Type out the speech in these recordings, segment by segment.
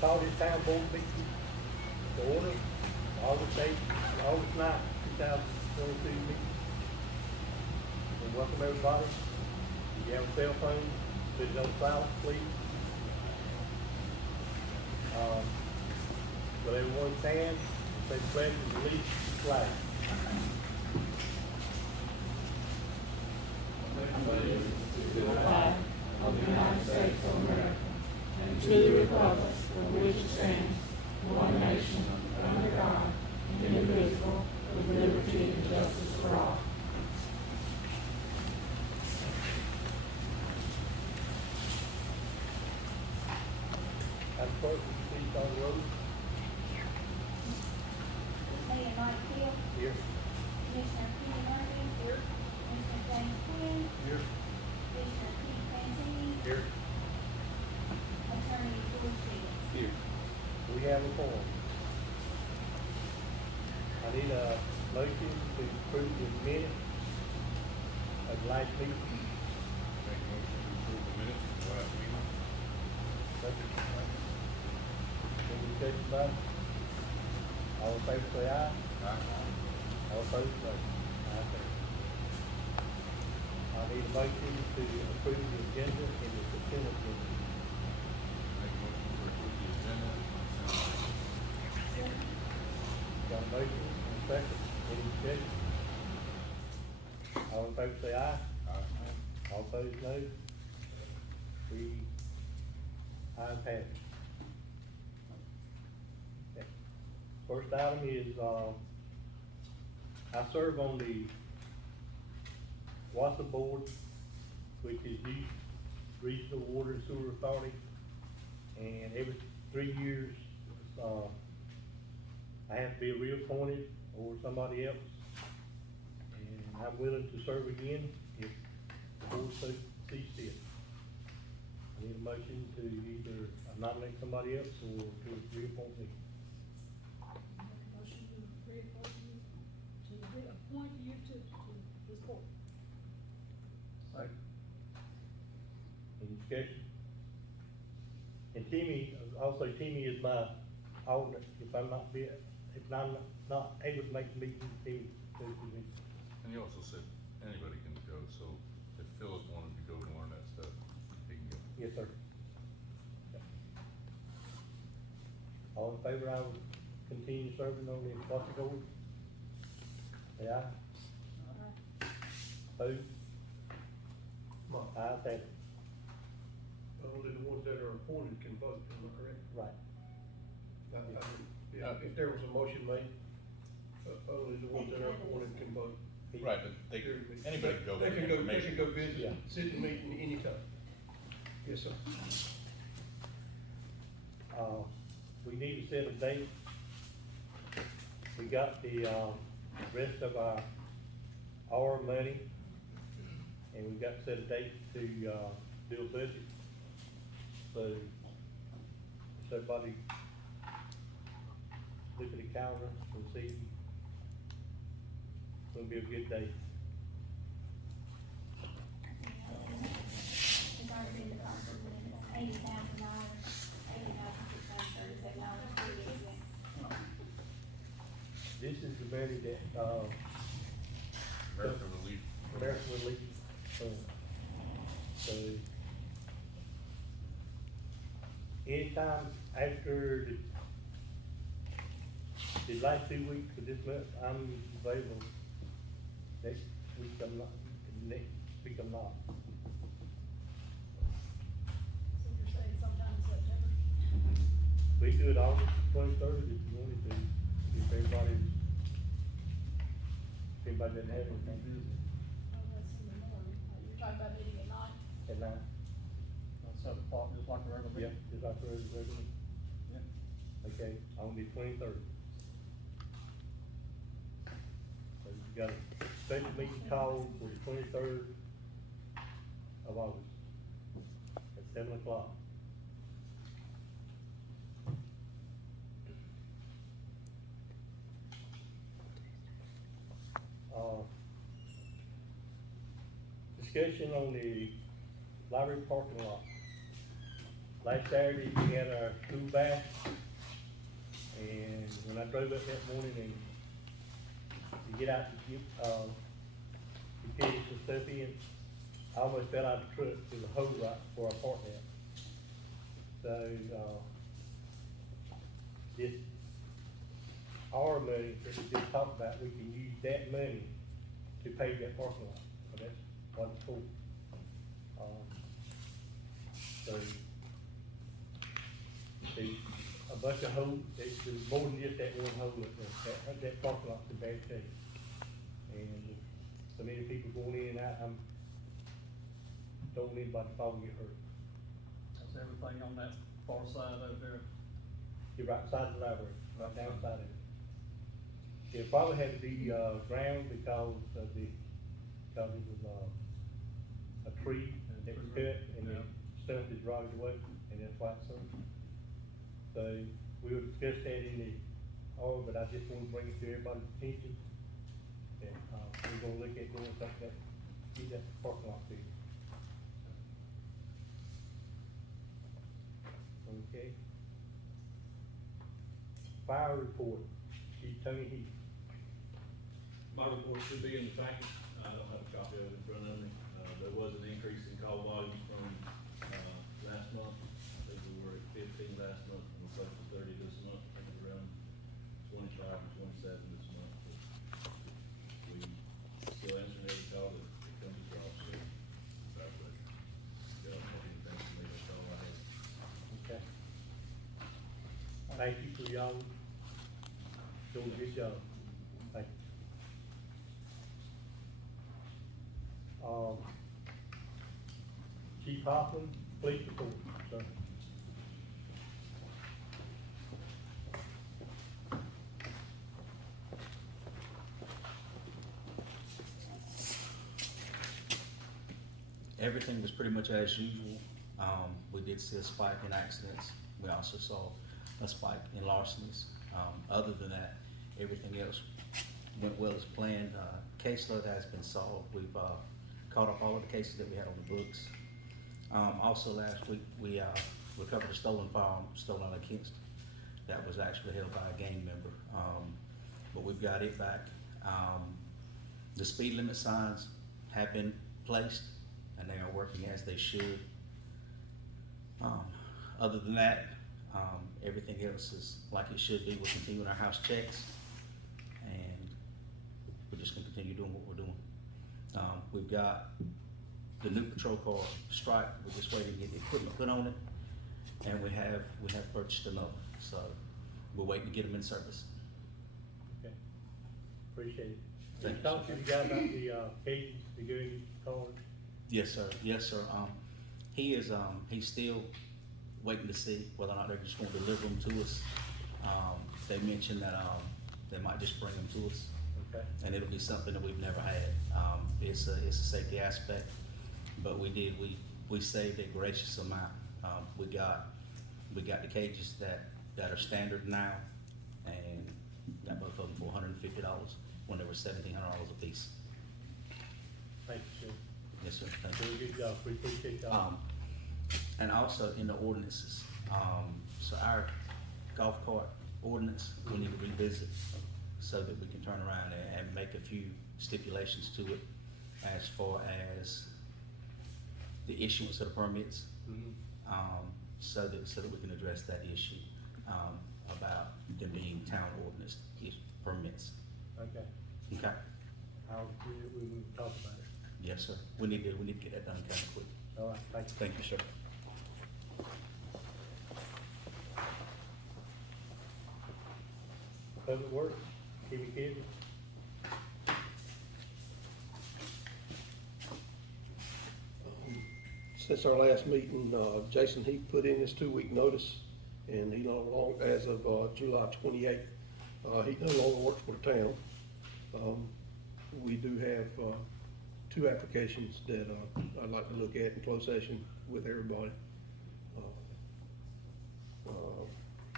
Call this town board meeting to order, August 8th, August 9th, 2022 meeting. And welcome everybody. If you have a cell phone, put it on silent, please. Will everyone stand and say the pledge of allegiance to the flag? Of the United States of America, and to the republic for which it stands, one nation, under God, indivisible, with liberty and justice for all. Madam Clerk, would you please call the roll? Mayor Mike Hill, Here. Commissioner Kenny Murphy. Here. Commissioner James Quinn, Here. Commissioner Keith Fantini, Here. Attorney George Higgins. Here. We have a form. I need a motion to approve the minutes of the last meeting. Make a motion to approve the minutes of the last meeting. Any discussion about it? All in favor say aye. Aye. All opposed, no. Ayes have it. I need a motion to approve the agenda and the consent agenda. Make a motion to approve the agenda. Got a motion and a second. Any discussion? All in favor say aye. Aye. All opposed, no. The ayes have it. Okay. First item is, I serve on the WASA board, which is Youth Regional Water and Sewer Authority. And every 3 years, I have to be reappointed or somebody else. And I'm willing to serve again if the board so sees fit. I need a motion to either nominate somebody else or to reappoint me. Motion to reappoint you, to reappoint you to this board. Any discussion? And Timmy, also Timmy is my alternate, if I'm not not able to make the meeting, Timmy goes with me. And you also said anybody can go, so if Philip wanted to go and learn that stuff, he can go. Yes, sir. All in favor, I will continue serving on the WASA board? Say aye. Opposed? Ayes have it. Only the ones that are appointed can vote, am I correct? Right. Yeah, if there was a motion made, only the ones that are appointed can vote. Right, but they, anybody can go. They for can go, they information. can go visit, Yeah. city meeting anytime. Yes, sir. We need to set a date. We got the, rest of our money, and we've got to set a date to, do a budget. So, everybody look at the calendar and see, it's gonna be a good day. It's already been deposited, and it's $80,000, $80,637.38. This is the money that, American Relief. American Relief Fund. So, anytime after the last 2 weeks of this month, I'm available. Next week I'm not, next week I'm not. So you're saying sometime in September? We do it August 23rd if you wanted to, if everybody, if anybody doesn't have anything Oh, that's in the morning. You're talking about meeting at night? at night. 7 o'clock, just like a regular Yeah, meeting? just like the regular. Yeah. Okay, on the 23rd. So you got a special meeting called for the 23rd of August at 7 o'clock. Discussion on the library parking lot. last Saturday, we had our school bath. And when I drove up that morning and to get out to get, to carry some stuff in, I almost fell out of the truck to the hole right before I parked there. So, this, our money that we just talked about, we can use that money to pay that parking lot, so that's what it's for. So, there's a bunch of holes, there's more than just that one hole, that parking lot's in bad shape. And so many people going in and out, don't want anybody to fall and get hurt. That's everything on that far side over there. You're right beside the library, right down beside it. It probably had to be, ground because of it was, a tree that was cut and the stump is rotted away, and that's why it's so. So, we would discuss that in the, but I just want to bring it to everybody's attention. And, we're gonna look at doing something that, keep that parking lot fixed. Okay. Fire report, Chief Tony Heath. My report should be in the package. I don't have a copy of it in front of me. There was an increase in call volumes from, last month. I think we were at 15 last month, and we're close to 30 this month. I think we're around 25 or 27 this month. But we still answering every call that comes across, so. But, you don't have anything for me, that's all I have. Okay. Thank you for y'all doing a good job. Thank you. Chief Hoffman, police report, sir. Everything was pretty much as usual. We did see a spike in accidents. We also saw a spike in larcenies. Other than that, everything else went well as planned. Caseload has been solved. We've caught up all of the cases that we had on the books. Also last week, we recovered a stolen firearm, stolen out of Kingston, that was actually held by a gang member. But we've got it back. The speed limit signs have been placed, and they are working as they should. Other than that, everything else is like it should be. We're continuing our house checks, and we're just gonna continue doing what we're doing. We've got the new patrol car Stripe. We're just waiting to get the equipment put on it, and we have purchased another. So we're waiting to get them in service. Okay. Appreciate it. Thank You you, talked sir. to the guy about the, cases, the good cars. Yes, sir. Yes, sir. He is, he's still waiting to see whether or not they're just gonna deliver them to us. They mentioned that, they might just bring them to us, Okay. and it'll be something that we've never had. It's a safety aspect, but we saved a gracious amount. We got the cages that are standard now, and got both of them for $150 when they were $1,700 a piece. Thank you, sir. Yes, sir. Thank you. Doing a good job. We appreciate y'all. And also in the ordinances, so our golf cart ordinance, we need to revisit so that we can turn around and make a few stipulations to it as far as the issuance of the permits, Mhm. so that we can address that issue, about them being town ordinance permits. Okay. Okay? We will talk about it. Yes, sir. We need to get that done kind of quick. All right, thank you. Thank you, sir. Public Works, Kimmy Kidney. Since our last meeting, Jason Heath put in his 2-week notice, and he no longer, as of, July 28th, he no longer works for the town. We do have, 2 applications that, I'd like to look at in closed session with everybody.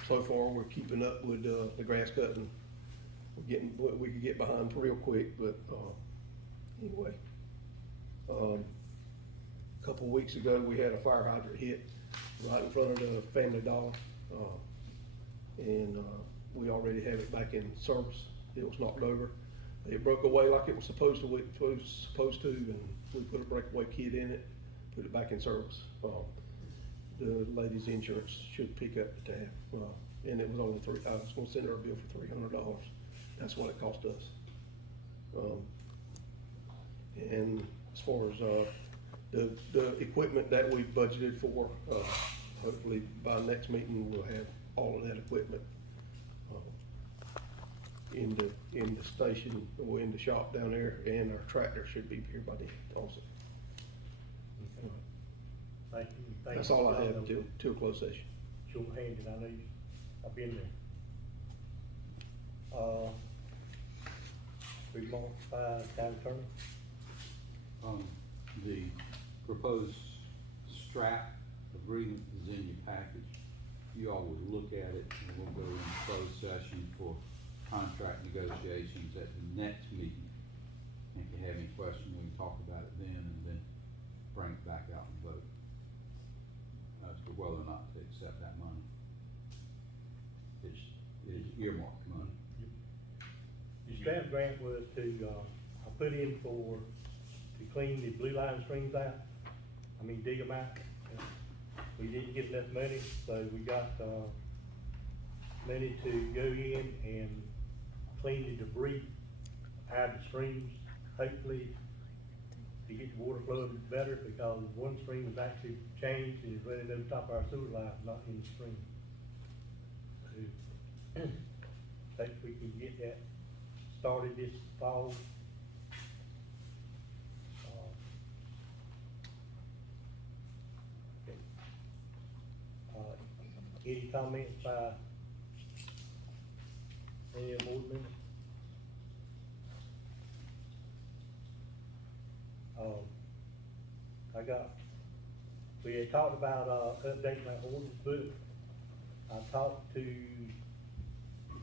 So far, we're keeping up with, the grass cutting. We could get behind real quick, but, anyway. A couple of weeks ago, we had a fire hydrant hit right in front of the Family Dollar. And we already have it back in service. It was knocked over. It broke away like it was supposed to, and we put a breakaway kit in it, put it back in service. The lady's insurance should pick up the tab, and it was only I was gonna send her a bill for $300. That's what it cost us. And as far as, the equipment that we budgeted for, hopefully by next meeting, we'll have all of that equipment, in the station, or in the shop down there, and our tractor should be here by then also. Thank you. That's all I have until closed session. Short-handed, I know you, I've been there. Remarks by town attorney. The proposed strap agreement is in your package. You all would look at it, and we'll go in closed session for contract negotiations at the next meeting. And if you have any questions, we can talk about it then, and then bring it back out and vote as to whether or not to accept that money. It is earmarked money. The strap grant was to, I put in to clean the blue line strings out, dig them out. We didn't get enough money, so we got, money to go in and clean the debris out of the streams, hopefully to get the water flowing better, because one stream was actually changed and is running over top of our sewer line, not in the stream. So, hope we can get that started this fall. Okay. Any comments by any of the board members? We had talked about, updating my ordinance book. I talked to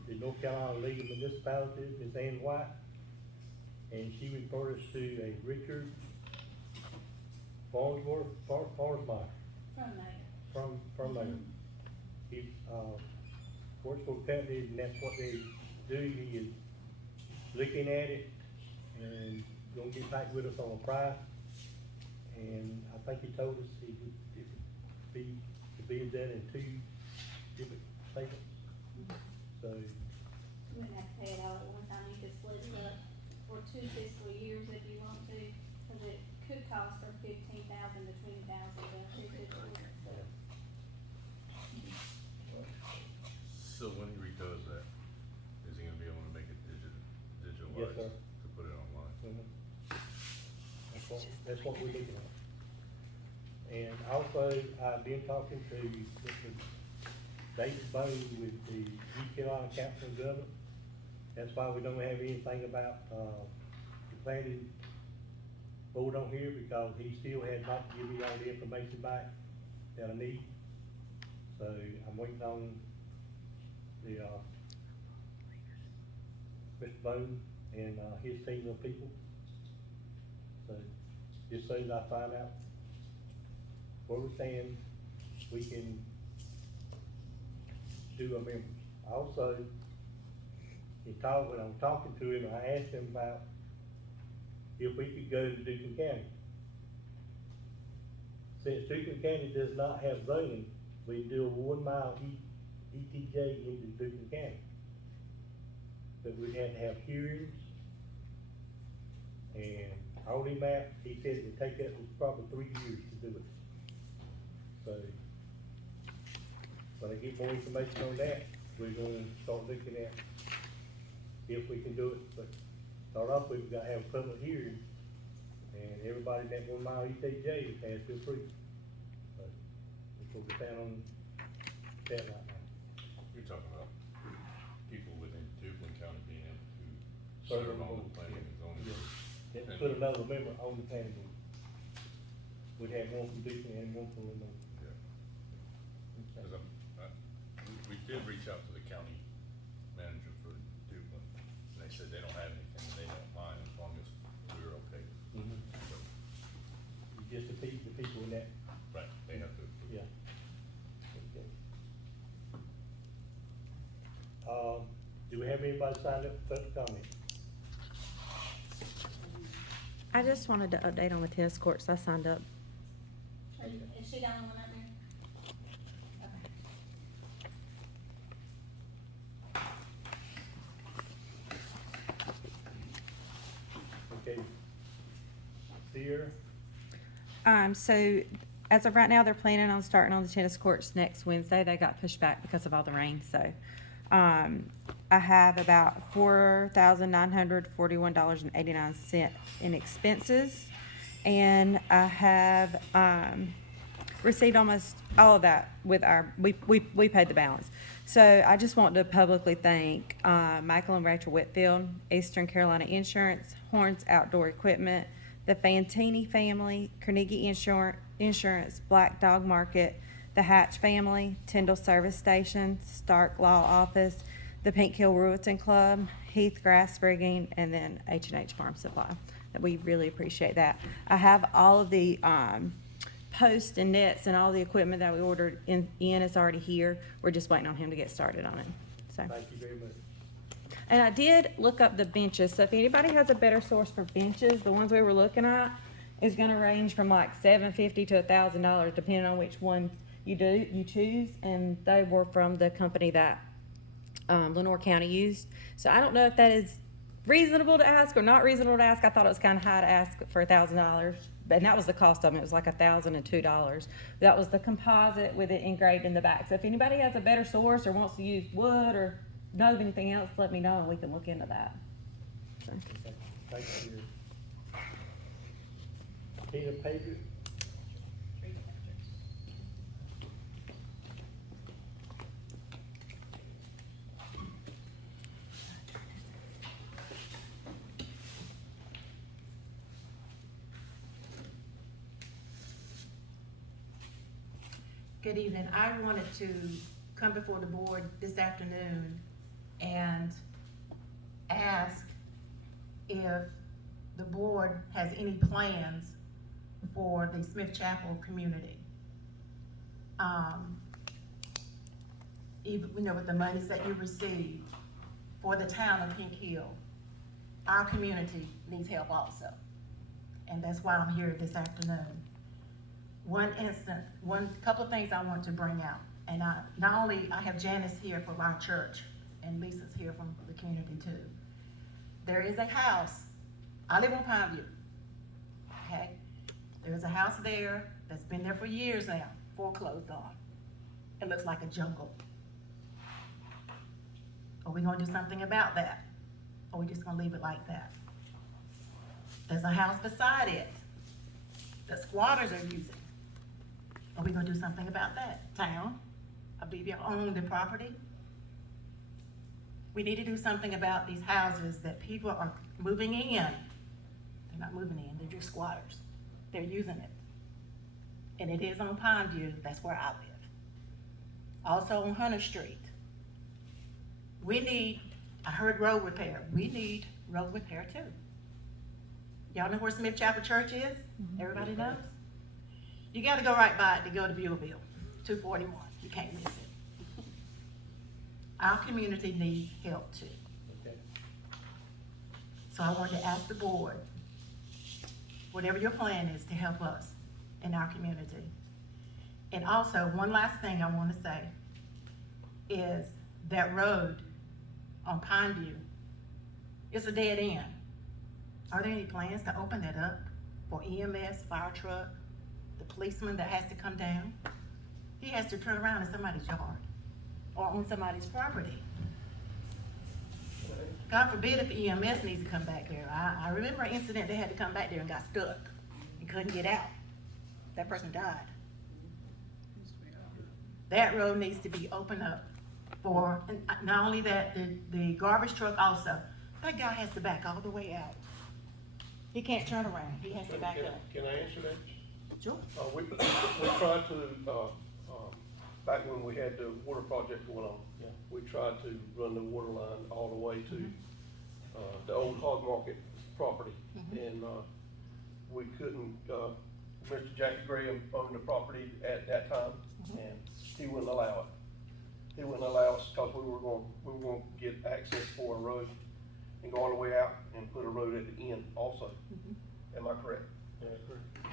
the North Carolina League of Municipalities, Ms. Ann White, and she referred us to a Richard Farnsworth, Farnsmeyer, from there. He, works for a company, and that's what they do. He is looking at it and gonna get back with us on a price. And I think he told us it would be done in 2 different payments. So, You wouldn't have to pay it all at one time, you could split it up for 2 fiscal years if you want to, cause it could cost from $15,000 to $20,000, but 2 fiscal years, so. So when he redoes that, is he gonna be able to make it digitalized? Yes, sir. To put it online? that's what we're looking at. And also, I've been talking to Mr. David Bone with the East Carolina Council of Government. That's why we don't have anything about, the planning board on here, because he still has not given me all the information back that I need. So I'm waiting on the, Mr. Bone and, his team of people. So, just as soon as I find out where we stand, we can do amendments. Also, when I'm talking to him, I asked him about if we could go to Dukin County. Since Dukin County does not have zoning, we can do a 1 mile ETJ into Dukin County. But we'd have to have hearings and all the maps. He said it would take us probably 3 years to do it. So, when I get more information on that, we're gonna start looking at if we can do it. But start off, we've got to have a public hearing, and everybody in that 1 mile ETJ has to approve. So, that's what we're planning on that right now. You're talking about people within Duplin County being able to Serve serve on on- the planning and zoning yeah. board. Then And- put another member on the planning board. We'd have one from Duke and one from Lenore. Yeah. Cause we did reach out to the county manager for Duplin, and they said they don't have anything, they don't mind as long as we're okay. Mhm. So, You just the people in that, right, they have to approve. yeah. anybody signed up for public comment? I just wanted to update on the tennis courts. I signed up. Is she the only one up there? Okay. Okay. Seer, So as of right now, they're planning on starting on the tennis courts next Wednesday. They got pushed back because of all the rain, so. I have about $4,941.89 in expenses. And I have, received almost all of that with we paid the balance. So I just want to publicly thank, Michael and Rachel Whitfield, Eastern Carolina Insurance, Horns Outdoor Equipment, the Fantini family, Carnegie Insurance, Black Dog Market, the Hatch family, Tyndall Service Station, Stark Law Office, the Pink Hill Rueton Club, Heath Grass Rigging, and then H&H Farm Supply. We really appreciate that. I have all of the posts and nets and all the equipment that we ordered in. Ian is already here. We're just waiting on him to get started on it. So. thank you very much. And I did look up the benches, so if anybody has a better source for benches, the ones we were looking at is gonna range from like $750 to $1,000, depending on which one you choose, and they were from the company that Lenore County used. So I don't know if that is reasonable to ask or not reasonable to ask. I thought it was kind of high to ask for $1,000, and that was the cost of them. It was like $1,002. That was the composite with it engraved in the back. So if anybody has a better source or wants to use wood or know of anything else, let me know and we can look into that. So. Okay, thank you. Tina Pager, Good evening. I wanted to come before the board this afternoon and ask if the board has any plans for the Smith Chapel community. Even, with the monies that you received for the town of Pink Hill, our community needs help also. And that's why I'm here this afternoon. Couple of things I want to bring out. And not only I have Janice here from our church, and Lisa's here from the community too. There is a house, I live on Pineview, okay? There's a house there that's been there for years now, foreclosed on. It looks like a jungle. Are we gonna do something about that? Or are we just gonna leave it like that? There's a house beside it that squatters are using. Are we gonna do something about that? Town, I believe you own the property. We need to do something about these houses that people are moving in. They're not moving in, they're just squatters. They're using it. And it is on Pineview, that's where I live. Also on Hunter Street. I heard road repair. We need road repair too. Y'all know where Smith Chapel Church is? Everybody knows? You gotta go right by it to go to Beulaville, 241. You can't miss it. Our community needs help too. okay, So I wanted to ask the board, whatever your plan is to help us in our community. And also, one last thing I wanna say is that road on Pineview, it's a dead end. Are there any plans to open that up for EMS, fire truck, the policeman that has to come down? He has to turn around in somebody's yard or on somebody's property. God forbid if EMS needs to come back there. I remember an incident, they had to come back there and got stuck and couldn't get out. That person died. That road needs to be opened up for, and not only that, the garbage truck also. That guy has to back all the way out. He can't turn around, he has to back up. Can I answer that? Sure. We tried to, back when we had the water project going on, yeah. we tried to run the water line all the way to, the old Hog Market property. And, we couldn't, Mr. Jackie Graham owned the property at that time, and he wouldn't allow it. He wouldn't allow us, cause we were gonna get access for a road and go all the way out and put a road at the end also. Am I correct?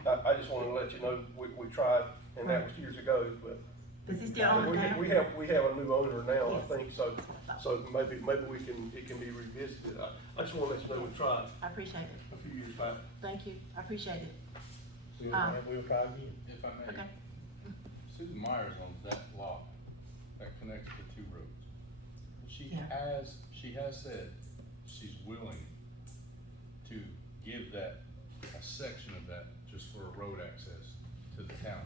I just wanted to let you know, we tried, and that was years ago, but Does he still own it now? we have a new owner now, I Yes. think, so maybe it can be revisited. I just wanna let you know we tried I appreciate it. a few years back. Thank you. I appreciate it. We'll try again. If I may. Okay. Susan Myers owns that lot that connects the two roads. Yeah. She has said she's willing to give that, a section of that, just for a road access to the town.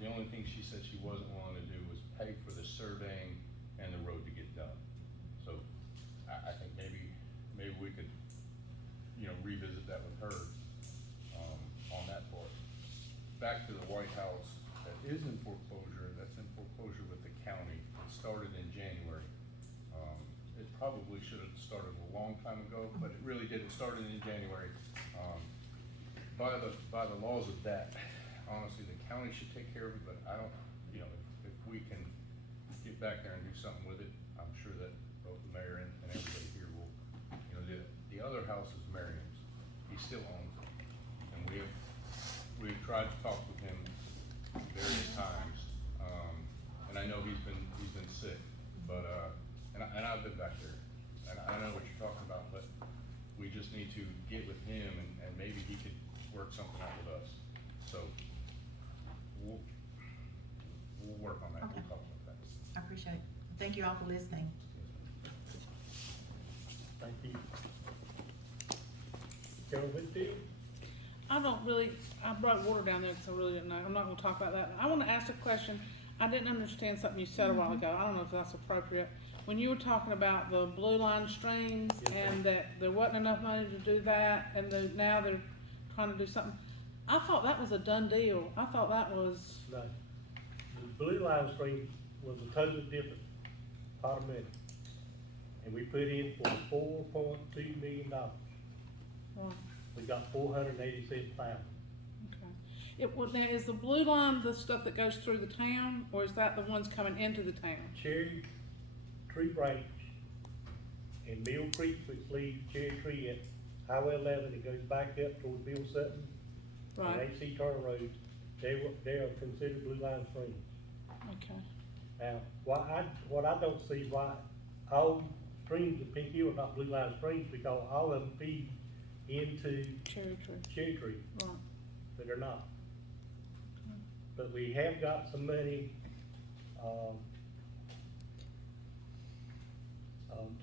The only thing she said she wasn't willing to do was pay for the surveying and the road to get done. So I think maybe we could, revisit that with her, on that part. Back to the White House, that is in foreclosure, that's in foreclosure with the county. It started in January. It probably should have started a long time ago, but it really didn't. It started in January. By the laws of that, honestly, the county should take care of it, but I don't, if we can get back there and do something with it, I'm sure that both the mayor and everybody here will, the other house is Merriam's. He still owns it. And we've tried to talk with him various times, and I know he's been sick, but, and I've been back there, and I know what you're talking about, but we just need to get with him, and maybe he could work something out with us. So, we'll work on that, Okay. we'll talk about that. I appreciate it. Thank you all for listening. Thank you. Carol Whitfield? I brought water down there because I really didn't know. I'm not gonna talk about that. I wanna ask a question. I didn't understand something you said a while ago. I don't know if that's appropriate. When you were talking about the blue line streams Yes, ma'am. and that there wasn't enough money to do that, and now they're trying to do something. I thought that was a done deal. I thought that was, No. The Blue Line Stream was a totally different pot of money. And we put in for $4.2 million. well, We got 487,000. okay. Now, is the blue line the stuff that goes through the town, or is that the ones coming into the town? Cherry Tree Branch and Mill Creek, which leaves Cherry Tree at Highway 11, it goes back up toward Bill Sutton and Right, AC Turner Road. They are considered Blue Line Streams. okay. Now, what I don't see why all streams in Pink Hill are not Blue Line Streams, because all of them feed into Cherry tree, Cherry Tree, right. but they're not. But we have got some money,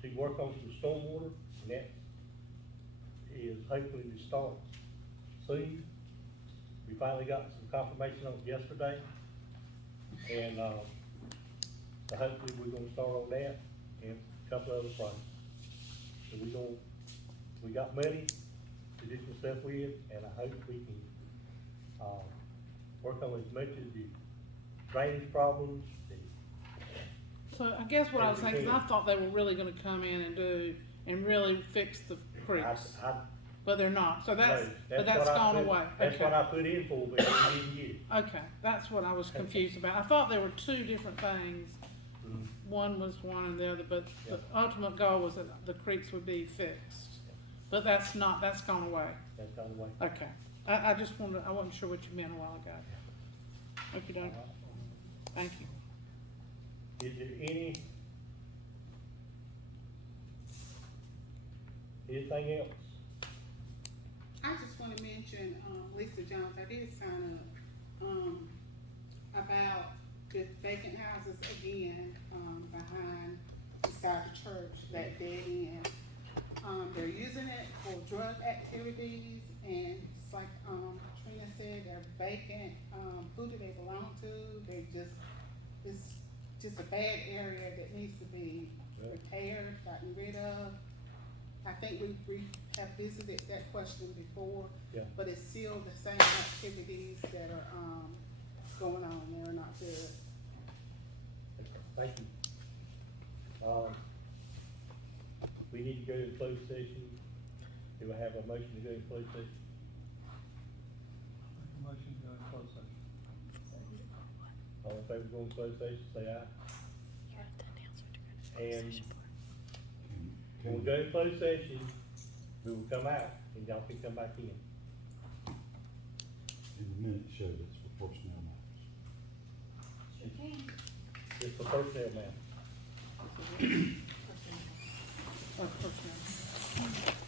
to work on some stormwater, and that is hopefully to start soon. We finally got some confirmation on it yesterday, and, so hopefully we're gonna start on that and a couple other projects. So we got money to do some stuff with, and I hope we can, work on as much of the drainage problems, So I guess what I was And we saying, 'cause I can. thought they were really gonna come in and really fix the creeks, but they're not, so that's what gone I put- away, That's what okay. I put in for, but we didn't get it. Okay, that's what I was confused about, I thought there were two different things, Mhm. one was one and the other, but the Yeah. ultimate goal was that the creeks would be fixed. But that's gone away, That's the only way. okay, I just wanted, I wasn't sure what you meant a while ago. Okay, done, thank you. Is there anything else? I just wanna mention, Lisa Jones, I did sign up, about the vacant houses again, behind, beside the church, that dead end. They're using it for drug activities, and just like, Trina said, they're vacant, who do they belong to? It's just a bad area that needs to be Right. repaired, gotten rid of. I think we have visited that question before. Yeah. But it's still the same activities that are, going on, they're not good. Thank you. We need to go to closed session. Do I have a motion to go to closed session? Motion to go in closed session. All in favor of going to closed session, say aye. And when we go to closed session, we will come out and y'all can come back in. In the minute show that's for personnel matters. You can. Just for personnel matters. Or personnel.